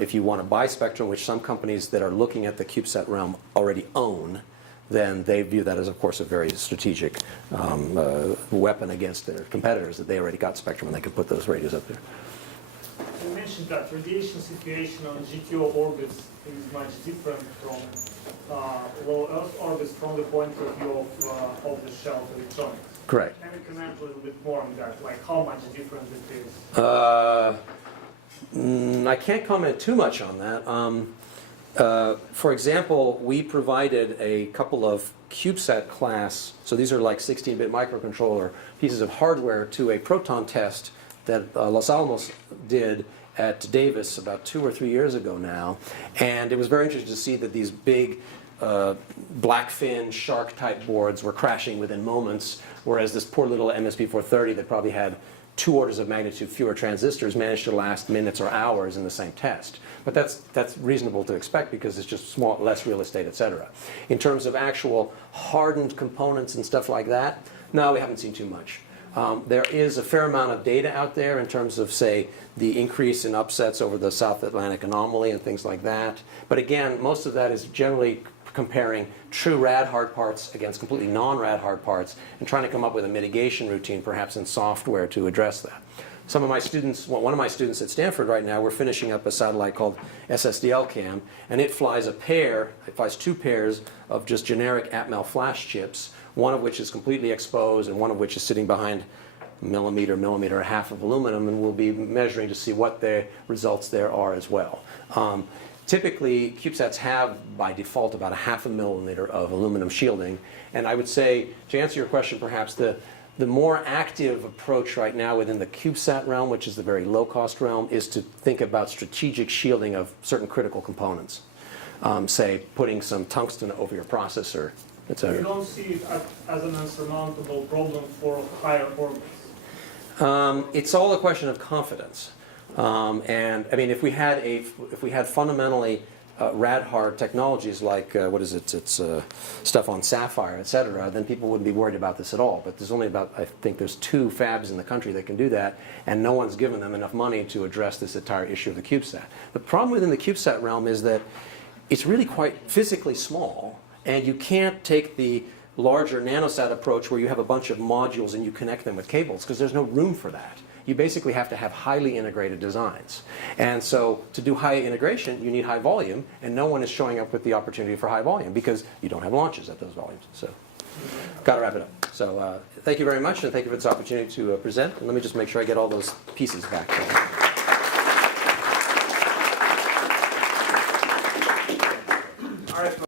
If you want to buy spectrum, which some companies that are looking at the CubeSat realm already own, then they view that as, of course, a very strategic weapon against their competitors, that they already got spectrum and they can put those radios up there. You mentioned that radiation situation on GTO orbits is much different from low Earth orbits from the point of view of off-the-shelf electronics. Correct. Can you comment a little bit more on that, like how much different it is? I can't comment too much on that. For example, we provided a couple of CubeSat class, so these are like 16-bit microcontroller pieces of hardware to a proton test that Los Alamos did at Davis about 2 or 3 years ago now. And it was very interesting to see that these big blackfin shark-type boards were crashing within moments, whereas this poor little MSP430 that probably had 2 orders of magnitude fewer transistors managed to last minutes or hours in the same test. But that's reasonable to expect because it's just small, less real estate, et cetera. In terms of actual hardened components and stuff like that, no, we haven't seen too much. There is a fair amount of data out there in terms of, say, the increase in upsets over the South Atlantic anomaly and things like that. But again, most of that is generally comparing true rad hard parts against completely non-rad hard parts and trying to come up with a mitigation routine, perhaps in software, to address that. Some of my students, well, one of my students at Stanford right now, we're finishing up a satellite called SSDL-CAM, and it flies it flies 2 pairs of just generic Atmel flash chips, one of which is completely exposed and one of which is sitting behind millimeter and a half of aluminum, and we'll be measuring to see what the results there are as well. Typically, CubeSats have, by default, about a half a millimeter of aluminum shielding. And I would say, to answer your question, perhaps the more active approach right now within the CubeSat realm, which is the very low-cost realm, is to think about strategic shielding of certain critical components. Say, putting some tungsten over your processor, et cetera. You don't see it as an insurmountable problem for higher orbits? It's all a question of confidence. And I mean, if we had fundamentally rad-hard technologies like it's stuff on Sapphire, et cetera, then people wouldn't be worried about this at all. But there's only about, I think there's 2 fabs in the country that can do that, and no one's given them enough money to address this entire issue of the CubeSat. The problem within the CubeSat realm is that it's really quite physically small, and you can't take the larger Nanosat approach where you have a bunch of modules and you connect them with cables, because there's no room for that. You basically have to have highly integrated designs. And so to do high integration, you need high volume, and no one is showing up with the opportunity for high volume because you don't have launches at those volumes. So, got to wrap it up. So thank you very much, and thank you for this opportunity to present. And let me just make sure I get all those pieces back. All right.